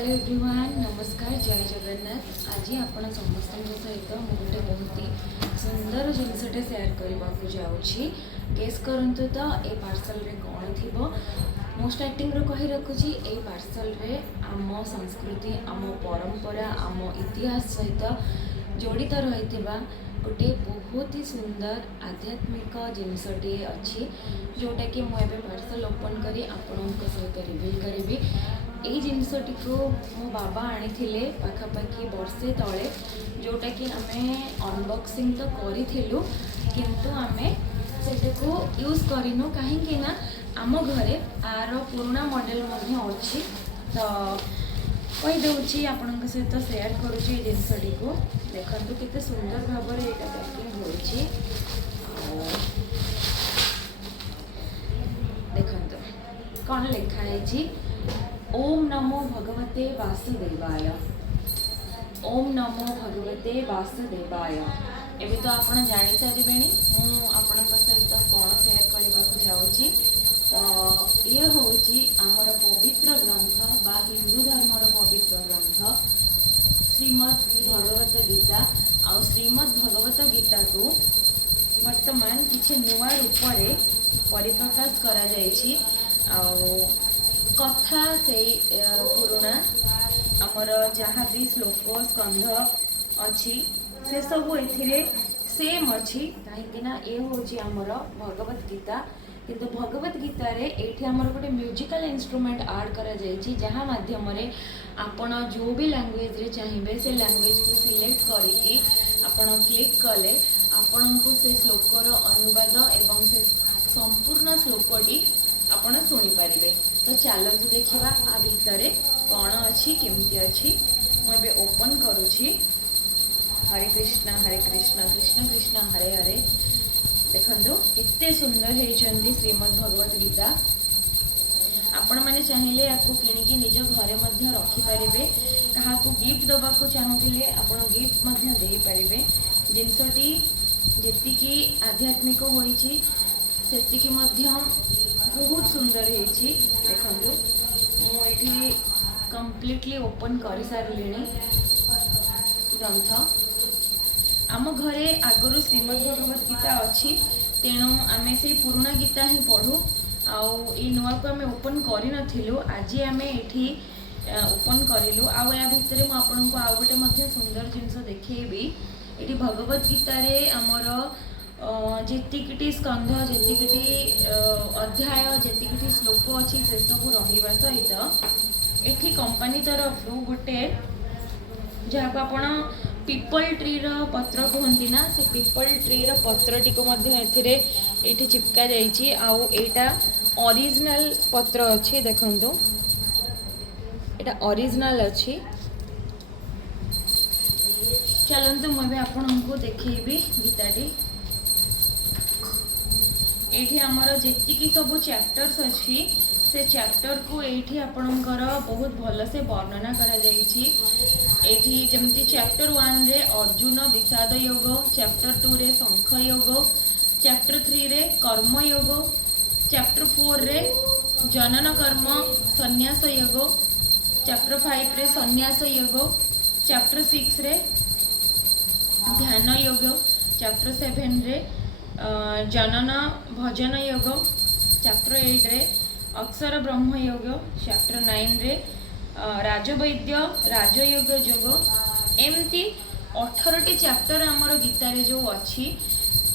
Hello everyone नमस्कार जय जगन्नाथ। आज आपण समस्त सहित मुझे बहुत ही सुंदर जिनसटे सेयार करने को जाऊँगी। गेस करंतु तो ये पार्सल रे कौन थी मो स्टार्टिंग रो कही रखुची ए पार्सल रे आम संस्कृति आम परंपरा आम इतिहास सहित जड़ित रही गोटे बहुत ही सुंदर आध्यात्मिक जिनसटे अच्छी जोटा कि मुझे पार्सल ओपन करी आपण सहित रिवील करी। यही जिनसटी को मो बाबा आनी पाखापाखि वर्षे तले जोटा कि आमे अनबॉक्सिंग तो करूँ किंतु आमे से यूज करूँ कहीं ना आम घरे आर पुराना मॉडल अच्छी तो कहीदे आपण सहित सेयार करुँची जिनसटी को देखु केते सुंदर भाव में यहाँ पैकिंग होची। देखु कौन लिखाई ओम नमो भगवते वासुदेवाय। ओम नमो भगवते वासुदेवाय। एबे तो आपण जानी सारे आपण सहित कौन सेयार करने को जाऊँगी। तो ये हूँ आमर पवित्र ग्रंथ बा हिंदू धर्मर पवित्र ग्रंथ श्रीमद् भगवत गीता। आ श्रीमद् भगवत गीता को वर्तमान किसी नुआ रूप में परिप्रकाश करा जायछि। कथा से पुराना आमर जहाँ भी श्लोक स्कंध अच्छी से सब ए सेम अच्छी कहीं ये हूँ आमर भगवत गीता किंतु भगवत गीता रे एठी आमर गोटे म्यूजिकल इंस्ट्रूमेंट ऐड करा जायछि जहाँ माध्यम रे आपण जो भी लैंग्वेज रे चाहिए से लैंग्वेज को सिलेक्ट करिकी आपण क्लिक कले आपण को से श्लोकर अनुवाद एवं से संपूर्ण श्लोकटी आपण शुणी पारे। तो चलतु देखा आ भितर कौन अच्छी केमती अच्छी मुझे ओपन करुँची। हरे कृष्ण कृष्ण कृष्ण हरे हरे। देखो केते सुंदर होती श्रीमद् भगवत गीता। आपण मैंने चाहिए आपको किणिकी निज घरे मध्य रखिपारे क्या गिफ्ट दबा को चाहूले आपण गिफ्ट दे पारे। जिनसटी जी आध्यात्मिक होती सेतिकी बहुत सुंदर होती। देखो मुझे कंप्लीटली ओपन कर सारे ग्रंथ आम घरे आगु श्रीमद् भगवत गीता अच्छी तेणु आमे से पुराना गीता ही पढ़ू आउ नुआ को आम ओपन करूँ। आज आम ये ओपन करूँ आउ या भितर मुझे आउ गोटे सुंदर जिनस देखी ये भगवत गीता रे आमर जेतिकिटी स्कंध जेतिकिटी अध्याय जेतिकिटी श्लोक अच्छी से सब रहा सहित एठी कंपनी तरफ गोटे जहाँ को आपण पीपल ट्री पत्र कहती ना से पीपल ट्री पत्र टी को ये चिपका जाइए। आउ एटा ओरिजिनल पत्र अच्छी देखंतु एटा ओरिजिनल अच्छी। चलतु मुझे आपको देखी गीताटी ये आमर जी सब चैप्टर्स अच्छी से चैप्टर को ये आपणकर बहुत भल से वर्णना करा जाइए। जमती चैप्टर 1 रे अर्जुन विषाद योग, चैप्टर 2 रे शंख योग, चैप्टर 3 रे कर्म योग, चैप्टर 4 रे जनन कर्म संन्यास योग, चैप्टर 5 रे संन्यास योग, चैप्टर 6 रे ध्यान योग, चैप्टर 7 रे जनन भजन योग, चैप्टर 8 रे अक्षर ब्रह्म योग, चैप्टर 9 रे राजवैद्य राजयोग योग। एमती 18टी चैप्टर आमर गीता रे जो अच्छी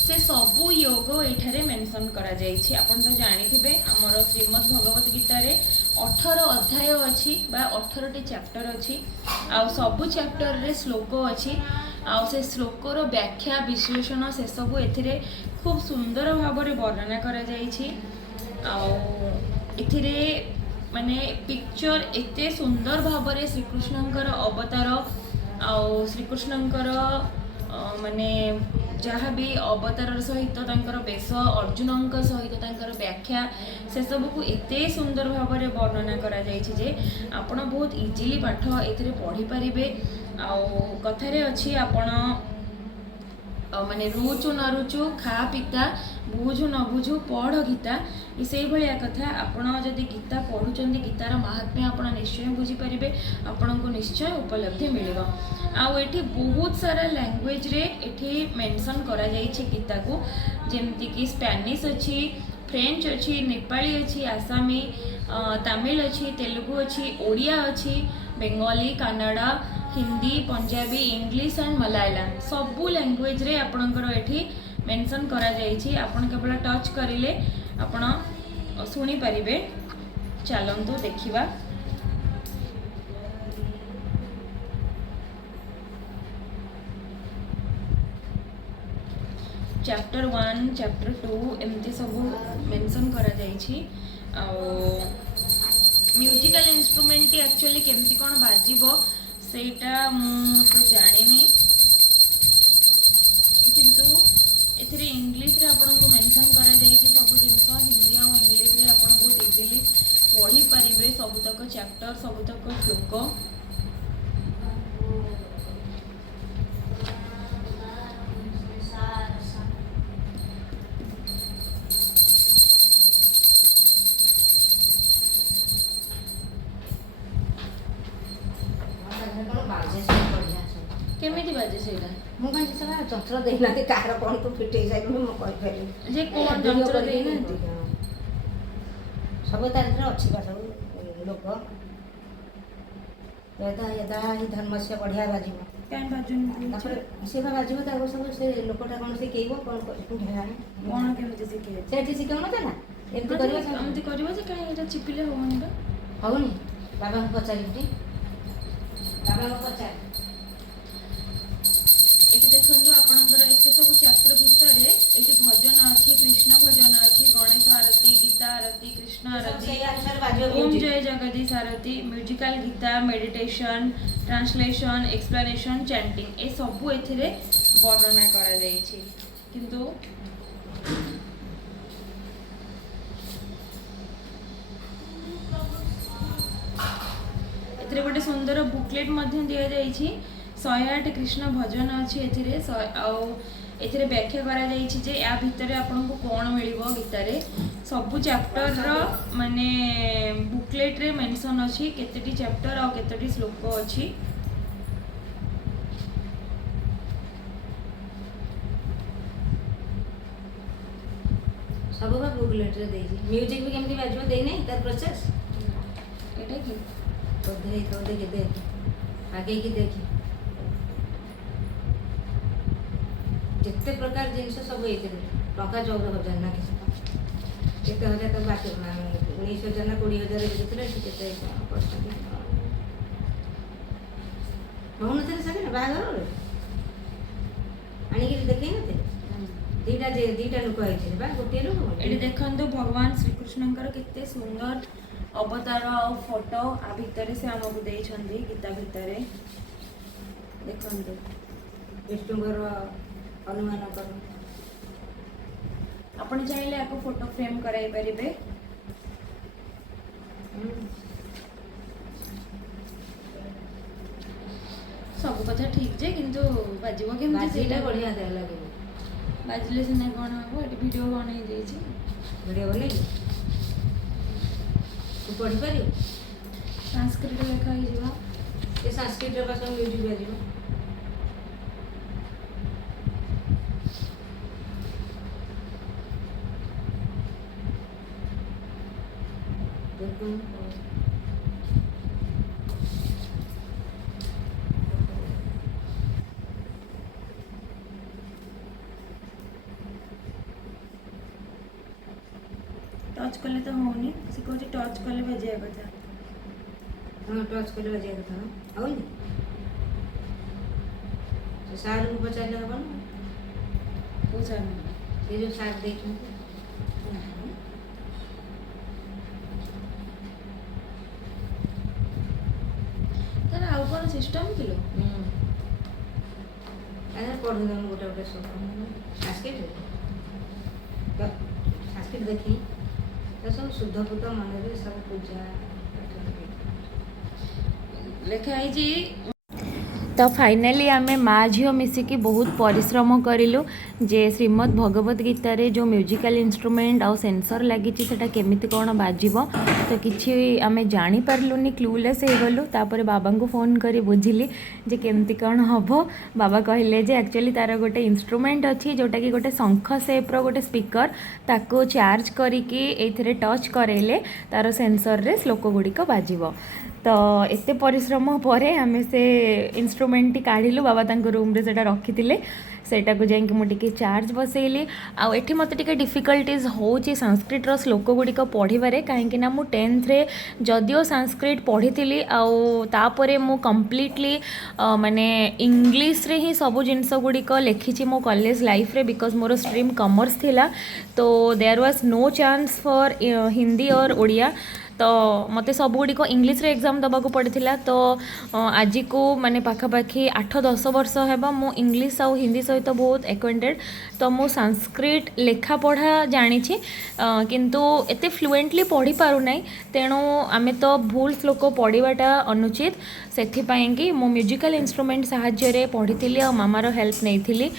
से सबू योग ये मेंशन करा जाइछि। आपण तो जानिथिबे आमर श्रीमद् भगवत गीता रे 18 अध्याय अच्छी बा 18टी चैप्टर अच्छी आउ सबू चैप्टर रे श्लोक अच्छी आउ से श्लोकर व्याख्या विश्लेषण से सबू एथिरे खूब सुंदर भाव में वर्णना करा जाइछि। आउ एथिरे माने पिक्चर एते सुंदर भाव में श्रीकृष्णंकर अवतार आउ श्रीकृष्णंकर माने जहाँ भी अवतार सहित बेश अर्जुन सहित व्याख्या से सब को एते सुंदर भाव में वर्णना करा जाइछि जे आपण बहुत इजिली पाठ ए पढ़ी पारे। आउ कथारे अच्छी आपण माने रुचु न रुचु खा पिता बुझु न बुझु पढ़ गीता से भाया कथा आपण जदि गीता पढ़ुचंदी गीतार महात्म्य आपण निश्चय बुझीपारे आपण को निश्चय उपलब्धि मिल आठी बहुत सारा लैंग्वेज रे एठी मेंशन करा जाइछि गीता को जेमती कि स्पेनिश अच्छी फ्रेंच अच्छी नेपाली अच्छी आसामी तमिल अच्छी तेलुगु अच्छी ओडिया अच्छी बेंगली कन्नड़ा हिंदी पंजाबी इंग्लिश एंड मलयालम सबू लैंग्वेज रे आपणकर एठी मेंशन करा जाइछि आपण केवल टच करिले आपण सुनी पारिबे चलंतु देखिबा चैप्टर 1 चैप्टर 2 एमती सब मेंशन करा जाइछि आ म्यूजिकल इंस्ट्रूमेंट एक्चुअली केमती कोन बाजिबो सेटा मु तो जानिनी किंतु एथिरे इंग्लिश रे आपन को मेंशन करा जाइछि सब जिंस हिंदी और इंग्लिश रे आपन बहुत इजीली पढ़ी पारिबे सबतक चैप्टर सबतक श्लोक केमिति बाजे सेटा मु काहे सला जंत्र देना के कार कोन तो फिटे जाय मु कहि फेरि जे कोन जंत्र देना सब तार अछि बा सब लोक यदा यदा ही धर्म से बढ़िया बाजिबो काहे बाजुन तापर से बाजिबो ताको सब से लोकटा कोन से केइबो कोन हेलानी कोन केमिति से के से जे सिकम न ना एमति करबो जे काहे एटा चिपिले होवनी बा होउनी बाबा को पचारिबी बाबा को पचार एटी देखंदु आपनकर एते सब चैप्टर भितर एटी भजन अछि कृष्ण भजन अछि गणेश आरती गीता आरती Krishna aarti Om Jai Jagdish aarti musical Gita meditation translation explanation chanting ए सब एथिरे वर्णना करा जाइछि किंतु एथिरे गोटे सुंदर बुकलेट मध्य दिया जाइछि 108 कृष्ण भजन अच्छी एथिरे व्याख्या करा जाइछि जे या भितर आपन को कोन मिलिबो गीतारे सबु चैप्टर रो माने बुकलेट रे मेंशन अछि केतेटी चैप्टर और केतेटी श्लोक अछि सब बा बुकलेट रे देछि म्यूजिक भी केमति बाजबो देइ नै तार प्रोसेस एटा की तो देखे देख आगे की देखी जिते प्रकार जिनस सब ये टका 14,000 ना केते हजार तक बाकी 19,000 ना 20,000 देते केते बहुन तेरे सके ना बागर आनी के देखे ना दीटा लोक आइछे बा गोटे लोक एडी देखंदु भगवान श्री कृष्णकर केते सुंदर अवतार और फोटो आ भितर से हमको देई छंदी गीता भितर देखंदु विष्णुकर अनुमान कर आपण चाहिले आपको फोटो फ्रेम कराई परिबे सब कथा ठीक जे किंतु बाजिबो केमति सेटा बढ़िया दे लागे बाजिले सिना कोन हबो एटी वीडियो बनै देई छी वीडियो बनै तू पढ़ी पारि संस्कृत लेखा ही जीवा ये संस्कृत रे भाषा म्यूजिक बाजिबो देखो टच कले तो होनी से कहू टच कले बजिया कथा हाँ टच कले बजिया कथा होनी तो सार को पचारे हबो ना पूछन ये जो सार देखु तार आउ कोन सिस्टम किलो अरे पढ़ू दम गोटे गोटे सब संस्कृत संस्कृत देखी तो सब शुद्ध पुत मन रे सब पूजा लेखा है जी तो फाइनाली आम माँ झील मिसिकी बहुत परिश्रम करूँ जे श्रीमद् भगवत गीतार जो म्यूजिकल इंस्ट्रूमेंट आउ सेंसर लगी केमिति कौन बाजिब तो किसी आम जापारूनी क्लूलेस हो गलु तापर बाबा को फोन कर बुझिली जे केमती कौन हम बाबा कहले जे एक्चुअली तार गोटे इंस्ट्रूमेंट अच्छी जोटा कि गोटे शंख सेप्र गोटे स्पीकर ताको चार्ज करिकी एथिरे टच करेले तार सेंसर रे श्लोक गुड़िक बाजिब तो एते परिश्रम पर आम से इंस्ट्रूमेंट काढ़िलु बाबा तांको रूम रे सेटा रखिथिले सेटा को जाइए मुझे चार्ज बसैली आठ मत डिफिकल्टीज होची संस्कृत रो श्लोक गुड़िक पढ़वे कहीं मु 10th रे जदिओ संस्कृत पढ़ी थी तापर मु कम्प्लीटली माने इंग्लिश रे ही सब जिनस गुड़िक लिखी मो कॉलेज लाइफ रे बिकॉज मोर स्ट्रीम कॉमर्स थिला तो there was no chance for Hindi और ओडिया तो मते सब गुड़िक इंग्लिश रे एग्जाम दबाक पड़ता तो आज को माने पाखापाखि 8-10 वर्ष है मु इंग्लिश आउ हिंदी सहित बहुत एक्वेंटेड तो मु संस्कृत लेखा पढ़ा जानी किंतु एते फ्लुएंटली पढ़ी पारु नाही तेणु आमे तो भूल श्लोक पढ़ाटा अनुचित से मो म्यूजिकल इंस्ट्रूमेंट साहाय्य पढ़ी आ मामार हेल्प नहीं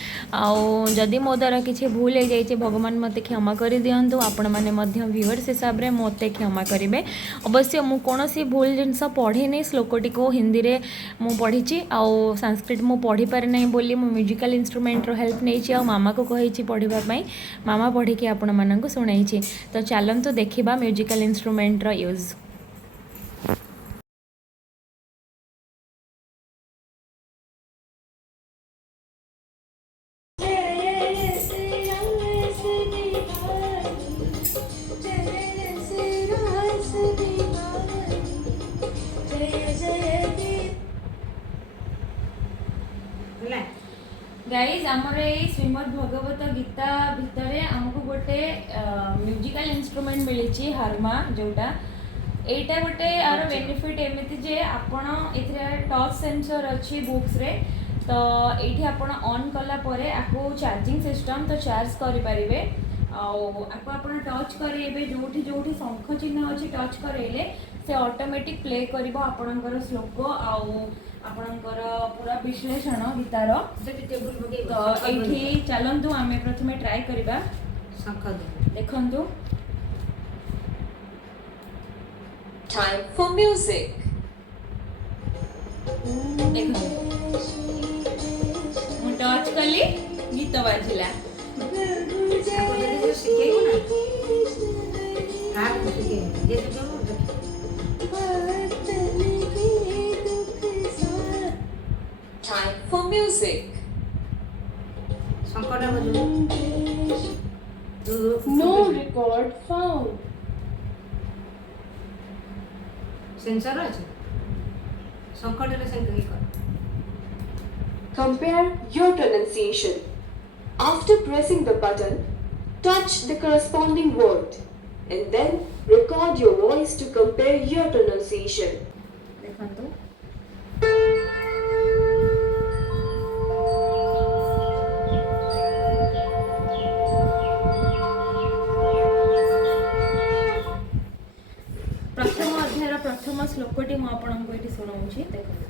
जदि मो द्वारा किसी भूल हो जाए भगवान मते क्षमा कर दिंतु आपण मैंने व्यूअर्स हिसाब से मते क्षमा करेंगे अवश्य मु कौन सी भूल जिनस पढ़ी श्लोकटी को हिंदी रे मु पढ़ी आउ संस्कृत मु पढ़ी पारे नहीं बोली मु म्यूजिकल इंस्ट्रूमेंट रो हेल्प नहीं आ मामा को कही पढ़ाई मामा पढ़ी आपण मानक शुणाई तो चलतु देखा म्यूजिकल इंस्ट्रूमेंट रो यूज गाइज आमर ये श्रीमद् भगवत गीता भितर आमको गोटे म्यूजिकल इंस्ट्रूमेंट मिली हारमा जोटा एटा गोटे यार बेनिफिट एमती जे आपण एथरे टच सेंसर अच्छी बुक्स रे तो ये आपण ऑन कला परे आपको चार्जिंग सिस्टम तो चार्ज करि परिबे आपको आपण टच करेबे जोठी जोठी शंख चिन्ह अच्छी टच करेले से ऑटोमेटिक प्ले करिवो आपणकर श्लोक आउ आपणकर पूरा विश्लेषण गीतार तो ये चलतु आम प्रथम ट्राए करवा देखु Time for music. मु टच कली गीत बाजिला Time for music. No record found. Sensor अच्छे संकट रे सेंसर कर Compare your pronunciation. After pressing the button, touch the corresponding word and then record your voice to compare your pronunciation. देखंतु प्रथम अध्यायर प्रथम श्लोकटी मु आपनको ये शुणाऊँगी देखो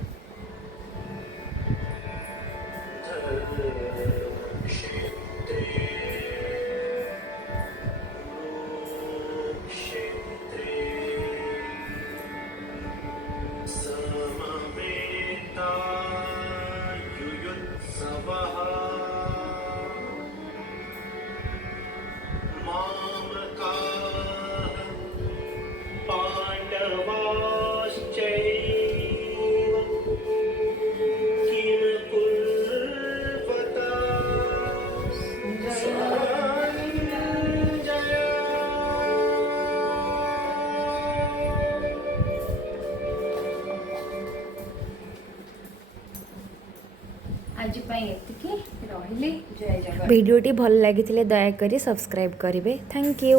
भिडियोटी भल लगी दयाकोरी सब्सक्राइब करेंगे। Thank you.